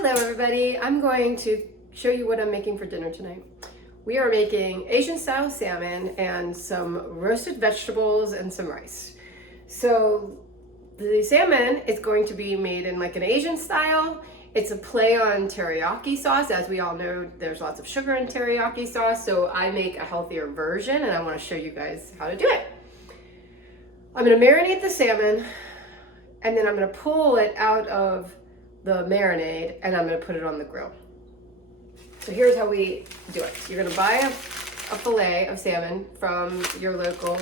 Hello everybody, I'm going to show you what I'm making for dinner tonight. We are making Asian style salmon and some roasted vegetables and some rice. So the salmon is going to be made in like an Asian style. It's a play on teriyaki sauce. As we all know, there's lots of sugar in teriyaki sauce, so I make a healthier version and I want to show you guys how to do it. I'm going to marinate the salmon and then I'm going to pull it out of the marinade and I'm going to put it on the grill. So here's how we do it. You're going to buy a fillet of salmon from your local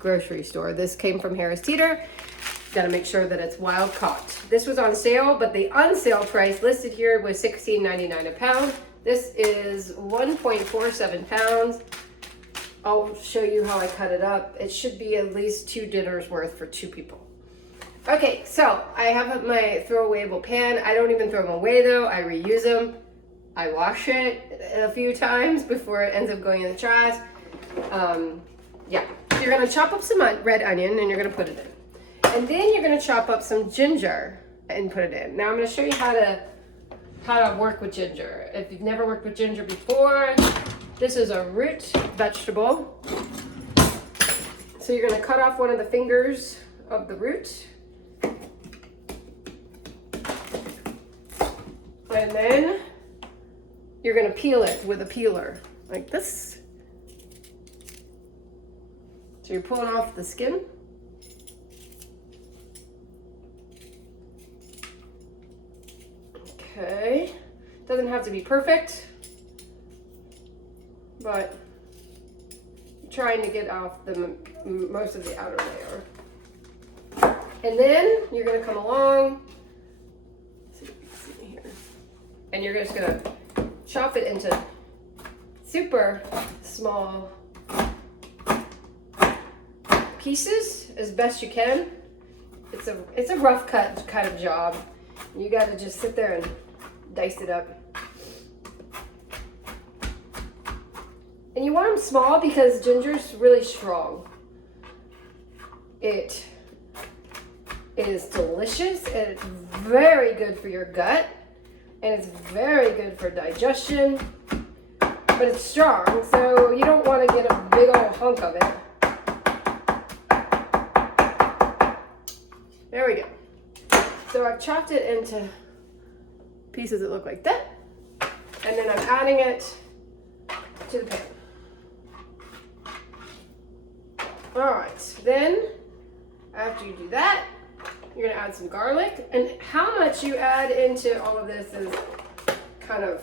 grocery store. This came from Harris Teeter. Got to make sure that it's wild caught. This was on sale, but the on sale price listed here was $16.99 a pound. This is 1.47 pounds. I'll show you how I cut it up. It should be at least 2 dinners worth for 2 people. Okay, so I have my throwawayable pan. I don't even throw them away though. I reuse them. I wash it a few times before it ends up going in the trash. Yeah, so you're gonna chop up some red onion and you're gonna put it in. And then you're gonna chop up some ginger and put it in. Now I'm gonna show you how to work with ginger. If you've never worked with ginger before, this is a root vegetable. So you're gonna cut off one of the fingers of the root. And then you're gonna peel it with a peeler, like this. So you're pulling off the skin. Okay, doesn't have to be perfect, but I'm trying to get off the most of the outer layer. And then you're gonna come along, and you're just gonna chop it into super small pieces as best you can. It's a rough cut kind of job. You gotta just sit there and dice it up. And you want them small because ginger's really strong. It is delicious and it's very good for your gut. And it's very good for digestion, but it's strong, so you don't want to get a big old hunk of it. There we go. So I've chopped it into pieces that look like that, and then I'm adding it to the pan. All right, then after you do that, you're gonna add some garlic, and how much you add into all of this is kind of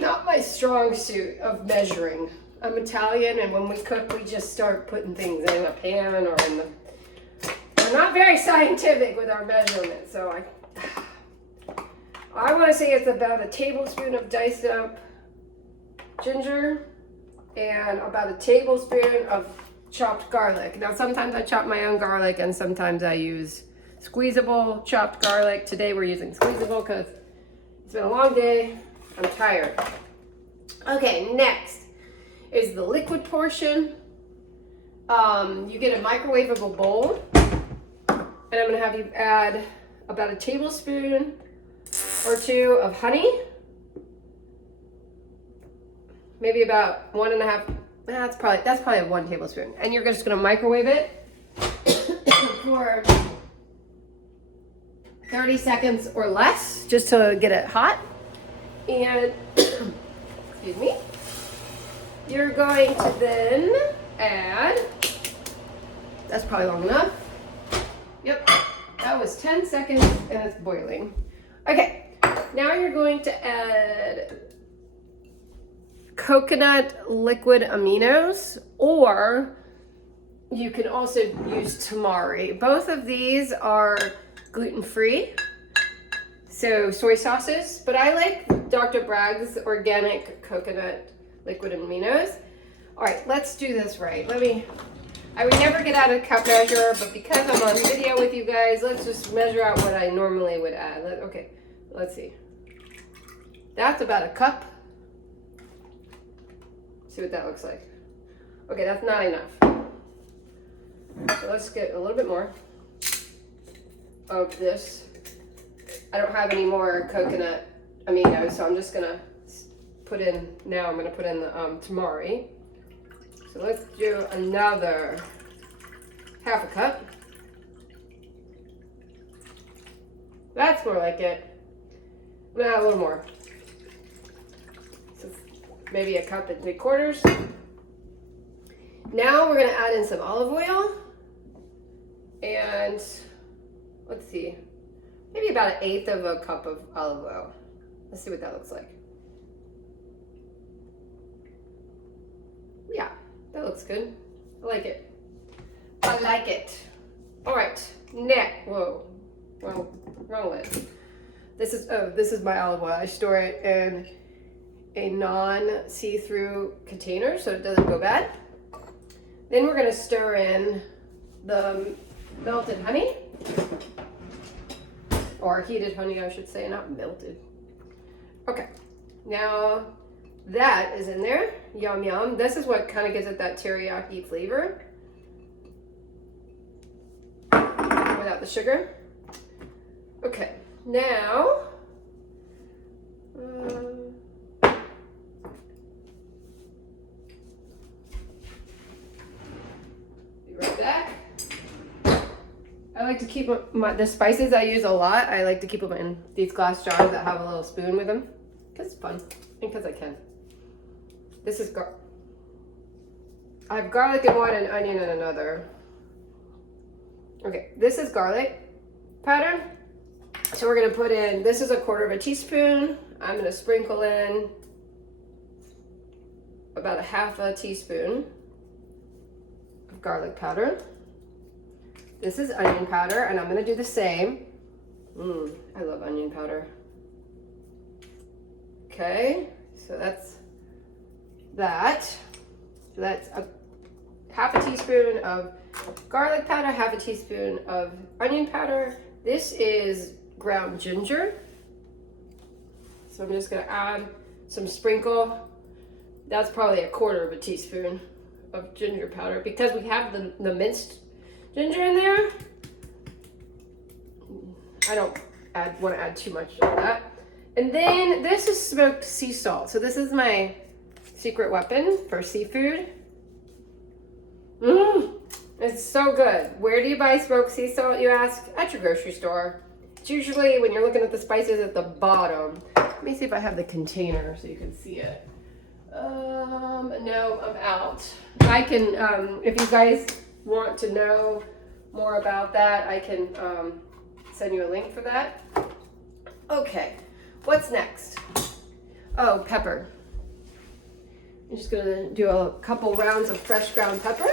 not my strong suit of measuring. I'm Italian, and when we cook, we just start putting things in a pan or in the... We're not very scientific with our measurements, so I want to say it's about a tablespoon of diced up ginger and about a tablespoon of chopped garlic. Now sometimes I chop my own garlic and sometimes I use squeezable chopped garlic. Today we're using squeezable because it's been a long day. I'm tired. Okay, next is the liquid portion. You get a microwavable bowl and I'm gonna have you add about a tablespoon or 2 of honey. Maybe about 1.5. That's probably 1 tablespoon. And you're just gonna microwave it for 30 seconds or less, just to get it hot. And, excuse me, you're going to then add, that's probably long enough. Yep, that was 10 seconds and it's boiling. Okay, now you're going to add coconut liquid aminos, or you can also use tamari. Both of these are gluten-free, so soy sauces, but I like Dr. Bragg's organic coconut liquid aminos. All right, let's do this right. I would never get out a cup measure, but because I'm on video with you guys, let's just measure out what I normally would add. Okay, let's see. That's about a cup. See what that looks like. Okay, that's not enough. So let's get a little bit more of this I don't have any more coconut aminos, so I'm just gonna put in, now I'm gonna put in the tamari. So let's do another half a cup. That's more like it. I'm gonna add a little more. So maybe 1 3/4 cups. Now we're gonna add in some olive oil. And let's see, maybe about 1/8 cup of olive oil. Let's see what that looks like. Yeah, that looks good. I like it. I like it. All right, whoa, wrong lid. This is my olive oil. I store it in a non-see-through container so it doesn't go bad. Then we're gonna stir in the melted honey, or heated honey, I should say, not melted. Okay, now that is in there. Yum, yum. This is what kind of gives it that teriyaki flavor without the sugar. Okay, now be right back. I like to keep the spices I use a lot. I like to keep them in these glass jars that have a little spoon with them because it's fun and because I can. This is I have garlic in one and onion in another. Okay, this is garlic powder. So we're gonna put in, this is 1/4 teaspoon. I'm gonna sprinkle in about 1/2 teaspoon of garlic powder. This is onion powder, and I'm gonna do the same. I love onion powder. Okay, so that's that. So that's 1/2 teaspoon of garlic powder, 1/2 teaspoon of onion powder. This is ground ginger. So I'm just gonna add some sprinkle. That's probably 1/4 teaspoon of ginger powder because we have the minced ginger in there. I don't want to add too much of that. And then this is smoked sea salt. So this is my secret weapon for seafood. It's so good. Where do you buy smoked sea salt, you ask? At your grocery store. It's usually when you're looking at the spices at the bottom. Let me see if I have the container so you can see it. No, I'm out. I can, if you guys want to know more about that, I can send you a link for that. Okay, what's next? Oh, pepper. I'm just gonna do a couple rounds of fresh ground pepper.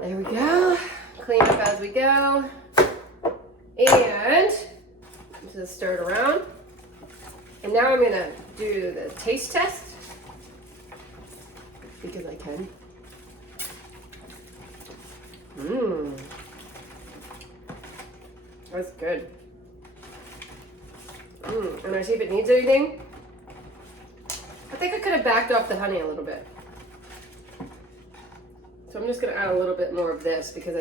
There we go. Clean up as we go. And just stir it around. And now I'm gonna do the taste test because I can. That's good. And I see if it needs anything. I think I could have backed off the honey a little bit. So I'm just gonna add a little bit more of this because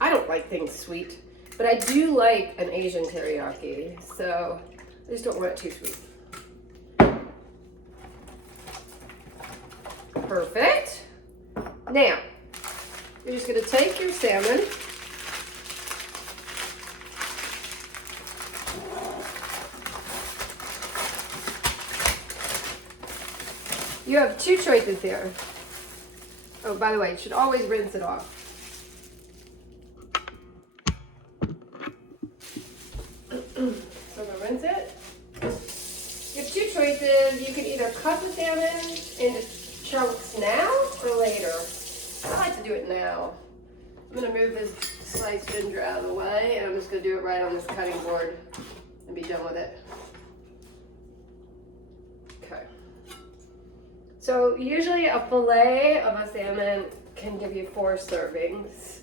I don't like things sweet, but I do like an Asian teriyaki, so I just don't want it too sweet. Perfect. Now, you're just gonna take your salmon. You have two choices here. Oh, by the way, you should always rinse it off. So I'm gonna rinse it. You have two choices. You can either cut the salmon into chunks now or later. I like to do it now. I'm gonna move this sliced ginger out of the way, and I'm just gonna do it right on this cutting board and be done with it. Okay. So usually a fillet of a salmon can give you 4 servings.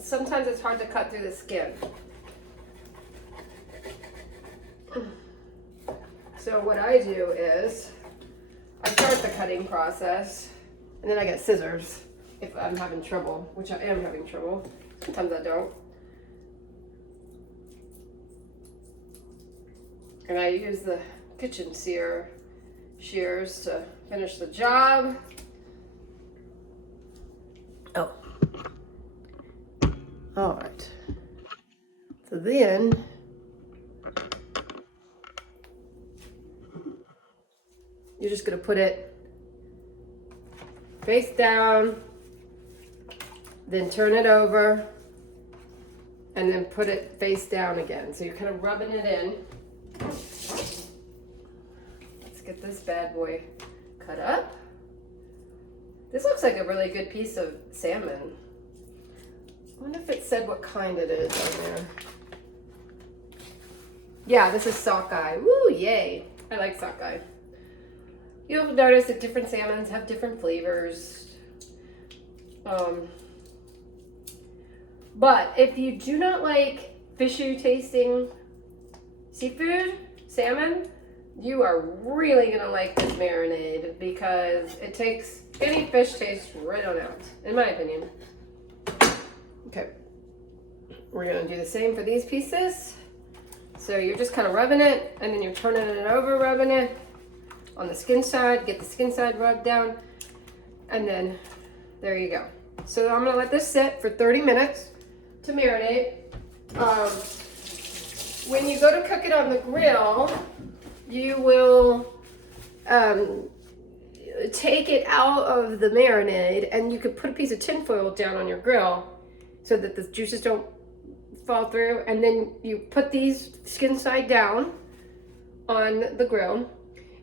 Sometimes it's hard to cut through the skin. So what I do is I start the cutting process and then I get scissors if I'm having trouble, which I am having trouble. Sometimes I don't. And I use the kitchen shears to finish the job. Oh. All right. So then, you're just gonna put it face down, then turn it over, and then put it face down again. So you're kind of rubbing it in. Let's get this bad boy cut up. This looks like a really good piece of salmon. I wonder if it said what kind it is on there. Yeah, this is sockeye. Woo, yay. I like sockeye. You'll notice that different salmons have different flavors. But if you do not like fishy tasting seafood, salmon, you are really gonna like this marinade because it takes any fish taste right on out, in my opinion. Okay, we're gonna do the same for these pieces. So you're just kind of rubbing it, and then you're turning it over, rubbing it on the skin side, get the skin side rubbed down, and then there you go. So I'm gonna let this sit for 30 minutes to marinate. When you go to cook it on the grill, you will take it out of the marinade, and you could put a piece of tin foil down on your grill so that the juices don't fall through, and then you put these skin side down on the grill,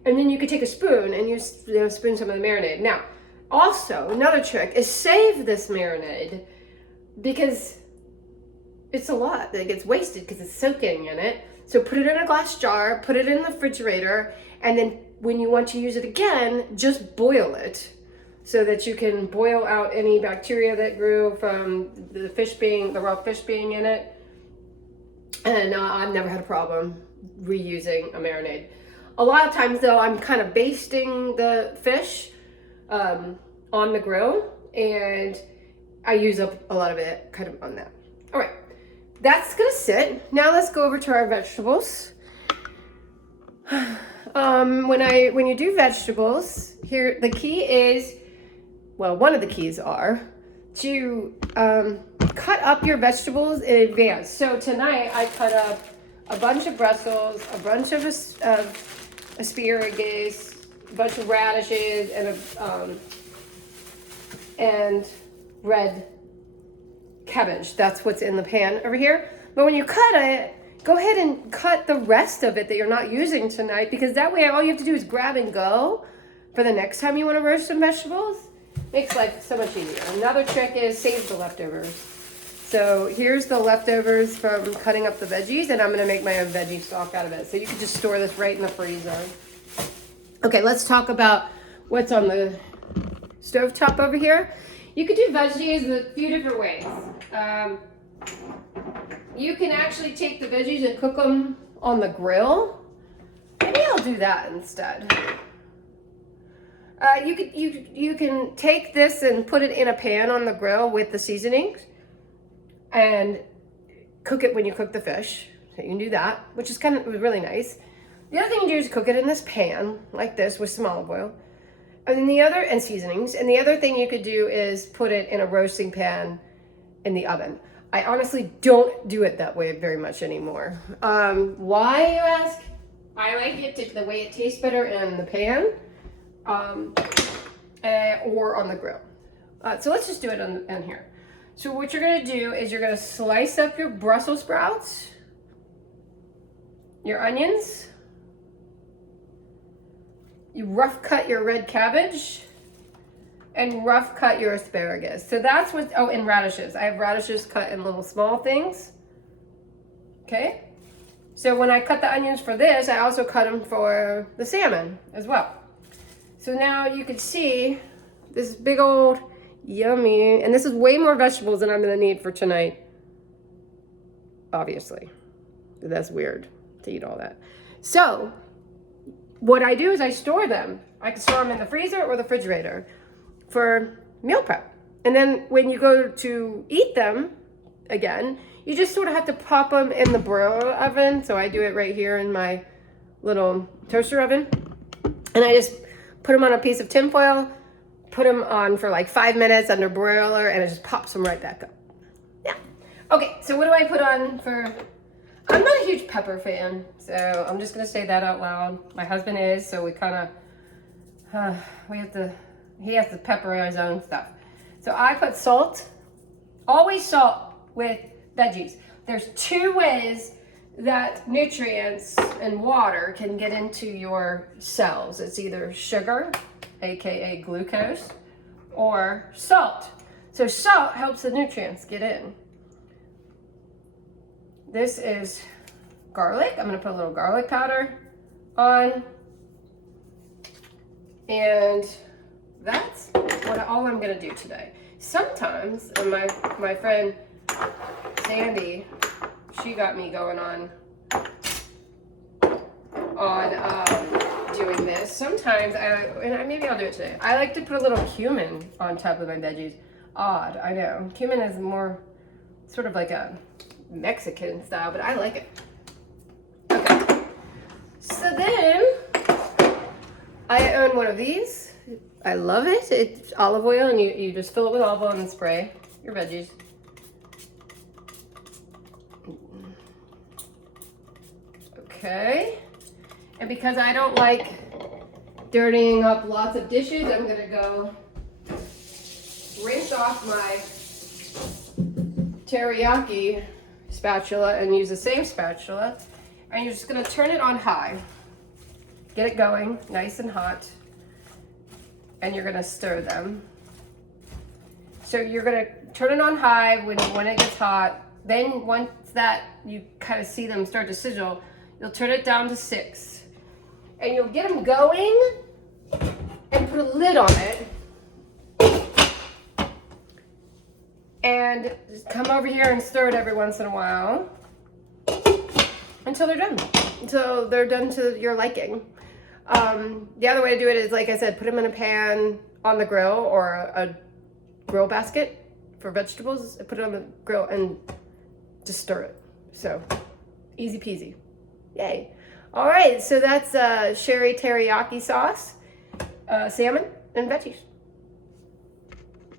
and then you could take a spoon and you spoon some of the marinade. Now, also, another trick is save this marinade because it's a lot that gets wasted because it's soaking in it. So put it in a glass jar, put it in the refrigerator, and then when you want to use it again, just boil it so that you can boil out any bacteria that grew from the raw fish being in it. And I've never had a problem reusing a marinade. A lot of times though, I'm kind of basting the fish on the grill, and I use up a lot of it kind of on that. All right, that's gonna sit. Now let's go over to our vegetables. When you do vegetables, here the key is, well, one of the keys are to cut up your vegetables in advance. So tonight I cut up a bunch of Brussels, a bunch of asparagus, a bunch of radishes, and red cabbage. That's what's in the pan over here. But when you cut it, go ahead and cut the rest of it that you're not using tonight, because that way all you have to do is grab and go for the next time you want to roast some vegetables. Makes life so much easier. Another trick is save the leftovers. So here's the leftovers from cutting up the veggies, and I'm going to make my own veggie stock out of it. So you can just store this right in the freezer. Okay, let's talk about what's on the stovetop over here. You could do veggies in a few different ways. You can actually take the veggies and cook them on the grill. Maybe I'll do that instead. You can take this and put it in a pan on the grill with the seasonings and cook it when you cook the fish. So you can do that, which is kind of really nice. The other thing you do is cook it in this pan like this with some olive oil, and then and seasonings. And the other thing you could do is put it in a roasting pan in the oven. I honestly don't do it that way very much anymore. Why, you ask? I like it the way it tastes better in the pan. Or on the grill. So let's just do it on here. So what you're gonna do is you're gonna slice up your Brussels sprouts, your onions, you rough cut your red cabbage, and rough cut your asparagus. So that's what, and radishes. I have radishes cut in little small things. Okay? So when I cut the onions for this, I also cut them for the salmon as well. So now you can see this big old yummy, and this is way more vegetables than I'm gonna need for tonight. Obviously, that's weird to eat all that. So what I do is I store them. I can store them in the freezer or the refrigerator for meal prep. And then when you go to eat them again, you just sort of have to pop them in the broiler oven. So I do it right here in my little toaster oven. And I just put them on a piece of tin foil, put them on for like 5 minutes under broiler, and it just pops them right back up. Yeah. Okay, so what do I put on for... I'm not a huge pepper fan, so I'm just gonna say that out loud. My husband is, so we kind of, he has to pepper his own stuff. So I put salt, always salt with veggies. There's 2 ways that nutrients and water can get into your cells. It's either sugar, aka glucose, or salt. So salt helps the nutrients get in. This is garlic. I'm gonna put a little garlic powder on. And that's all I'm gonna do today. Sometimes, and my friend Sandy, she got me going on doing this. Sometimes, maybe I'll do it today. I like to put a little cumin on top of my veggies. Odd, I know. Cumin is more sort of like a Mexican style, but I like it. Okay. So then, I own one of these. I love it. It's olive oil, and you just fill it with olive oil and spray your veggies. Okay. And because I don't like dirtying up lots of dishes, I'm gonna go rinse off my teriyaki spatula and use the same spatula. And you're just gonna turn it on high. Get it going, nice and hot. And you're gonna stir them. So you're gonna turn it on high when it gets hot. Then once that you kind of see them start to sizzle, you'll turn it down to 6. And you'll get them going and put a lid on it. And just come over here and stir it every once in a while until they're done. Until they're done to your liking. The other way to do it is, like I said, put them in a pan on the grill or a grill basket for vegetables. Put it on the grill and just stir it. So easy peasy. Yay. All right, so that's Sheri teriyaki sauce, salmon and veggies.